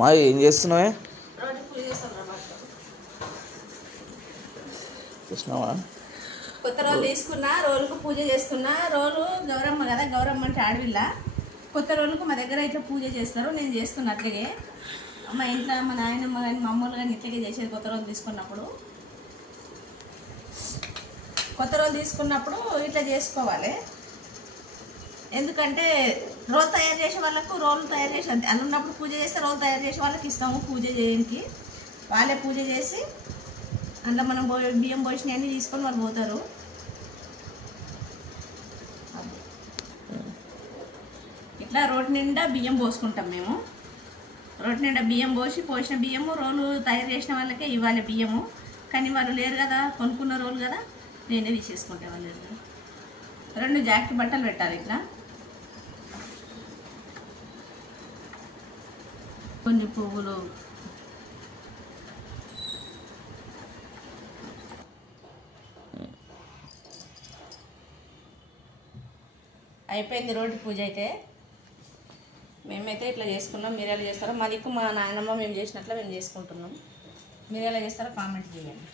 మా ఏం చేస్తున్నావే? చూసినావా? కొత్త రోలు తీసుకున్నా, రోలుకు పూజ చేస్తున్నా. రోలు గౌరమ్మ కదా, గౌరమ్మ అంటే ఆడవిల్ల. కొత్త రోలుకు మా దగ్గర ఇట్లా పూజ చేస్తారు, నేను చేస్తున్నా అట్లాగే. మా ఇంట్లో మా నాయనమ్మ కానీ మా అమ్మలు కానీ ఇట్లాగే చేసేది. కొత్త రోలు తీసుకున్నప్పుడు ఇట్లా చేసుకోవాలి. ఎందుకంటే రోలు తయారు చేసే వాళ్ళకు రోలు తయారు చేసి అలా ఉన్నప్పుడు పూజ చేస్తే రోలు తయారు చేసే వాళ్ళకి ఇస్తాము పూజ చేయడానికి. వాళ్ళే పూజ చేసి అందులో మనం బియ్యం పోసినవన్నీ తీసుకొని వాళ్ళు పోతారు. ఇట్లా రోటి నిండా బియ్యం పోసుకుంటాం మేము. రోటి నిండా బియ్యం పోసిన బియ్యము రోలు తయారు చేసిన వాళ్ళకే ఇవ్వాలి బియ్యము. కానీ వాళ్ళు లేరు కదా, కొనుక్కున్న రోలు కదా, నేనే తీసేసుకుంటే వాళ్ళు లేరు కదా. 2 జాకెట్ బట్టలు పెట్టాలి. ఇట్లా కొన్ని పువ్వులు, అయిపోయింది రోటి పూజ అయితే. మేమైతే ఇట్లా చేసుకున్నాం. మీరు ఎలా చేస్తారో, మా దిక్కు మా నాయనమ్మ మేము చేసినట్లు మేము చేసుకుంటున్నాం. మీరు ఎలా చేస్తారో కామెంట్ చేయండి.